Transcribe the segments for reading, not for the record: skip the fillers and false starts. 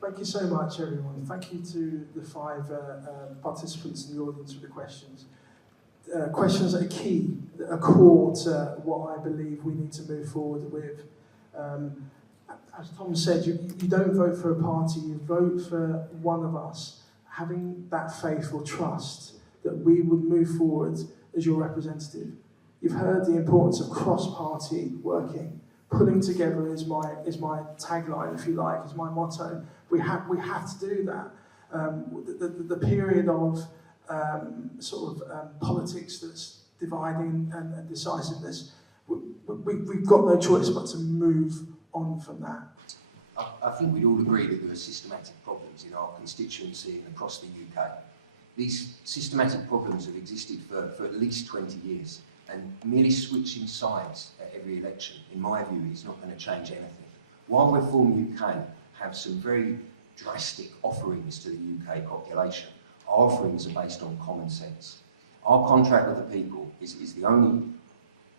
Thank you so much, everyone. Thank you to the 5 participants in the audience for the questions. Questions that are key, that are core to what I believe we need to move forward with. As Tom said, you don't vote for a party, you vote for one of us, having that faith or trust that we would move forward as your representative. You've heard the importance of cross-party working. Pulling together is my tagline, if you like, is my motto. We have to do that. The period of politics that's dividing and decisiveness, we've got no choice but to move on from that. I think we'd all agree that there are systematic problems in our constituency and across the UK. These systematic problems have existed for at least 20 years, and merely switching sides at every election, in my view, is not going to change anything. While Reform UK have some very drastic offerings to the UK population, our offerings are based on common sense. Our contract with the people is the only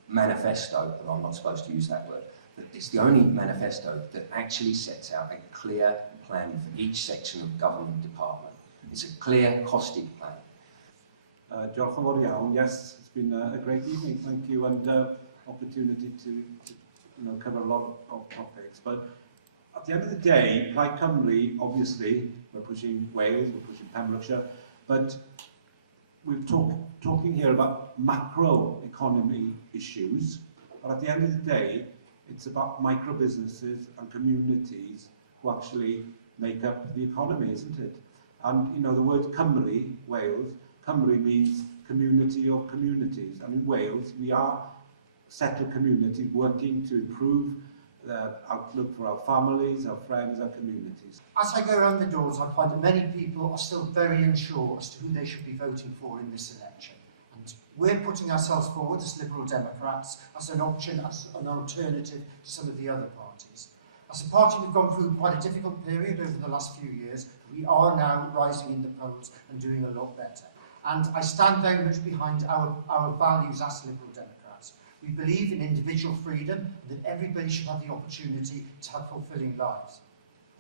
manifesto, and I'm not supposed to use that word, but it's the only manifesto that actually sets out a clear plan for each section of government department. It's a clear, costed plan. Diolch yn fawr iawn. Yes, it's been a great evening. Thank you, and opportunity to cover a lot of topics. But at the end of the day, like Cymru, obviously, we're pushing Wales, we're pushing Pembrokeshire, but we're talking here about macro economy issues. But at the end of the day, it's about micro businesses and communities who actually make up the economy, isn't it? And the word Cymru, Wales, Cymru means community of communities, and in Wales we are settled community working to improve the outlook for our families, our friends, our communities. As I go around the doors, I find that many people are still very unsure as to who they should be voting for in this election. And we're putting ourselves forward as Liberal Democrats as an option, as an alternative to some of the other parties. As a party, we've gone through quite a difficult period over the last few years. We are now rising in the polls and doing a lot better. And I stand very much behind our values as Liberal Democrats. We believe in individual freedom and that everybody should have the opportunity to have fulfilling lives.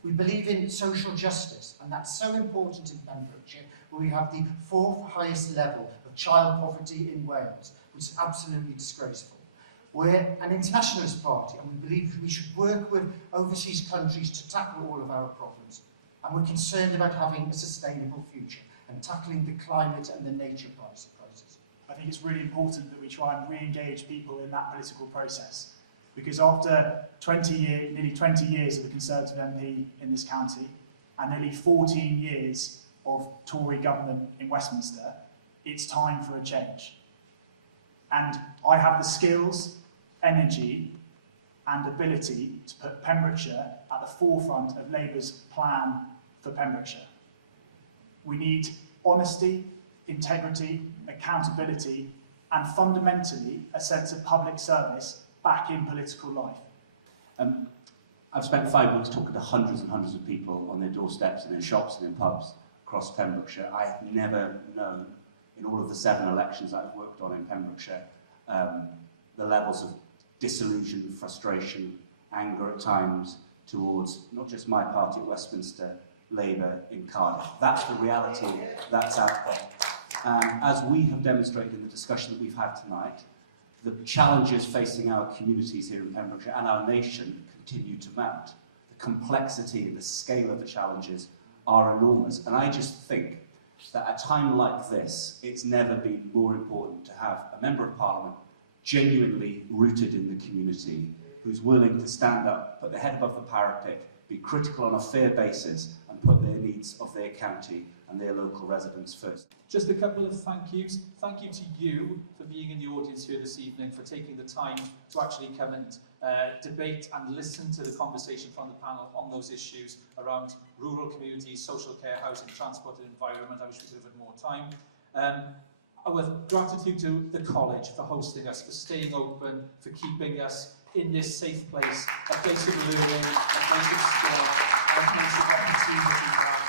We believe in social justice, and that's so important in Pembrokeshire, where we have the 4th highest level of child poverty in Wales, which is absolutely disgraceful. We're an internationalist party, and we believe we should work with overseas countries to tackle all of our problems. And we're concerned about having a sustainable future and tackling the climate and the nature crisis. I think it's really important that we try and re-engage people in that political process, because after nearly 20 years of a Conservative MP in this county and nearly 14 years of Tory government in Westminster, it's time for a change. And I have the skills, energy and ability to put Pembrokeshire at the forefront of Labour's plan for Pembrokeshire. We need honesty, integrity, accountability, and fundamentally a sense of public service back in political life. I've spent 5 weeks talking to hundreds and hundreds of people on their doorsteps and in shops and in pubs across Pembrokeshire. I have never known, in all of the 7 elections I've worked on in Pembrokeshire, the levels of disillusion, frustration, anger at times towards not just my party at Westminster, Labour in Cardiff. That's the reality that's out there. As we have demonstrated in the discussion that we've had tonight, the challenges facing our communities here in Pembrokeshire and our nation continue to mount. The complexity and the scale of the challenges are enormous. And I just think that at a time like this, it's never been more important to have a Member of Parliament genuinely rooted in the community, who's willing to stand up, put their head above the parapet, be critical on a fair basis, and put their needs of their county and their local residents first. Just a couple of thank yous. Thank you to you for being in the audience here this evening, for taking the time to actually come and debate and listen to the conversation from the panel on those issues around rural communities, social care, housing, transport and environment. I wish we could have had more time. Our gratitude to the college for hosting us, for staying open, for keeping us in this safe place, a place of learning, a place of skill, and a place of opportunity for our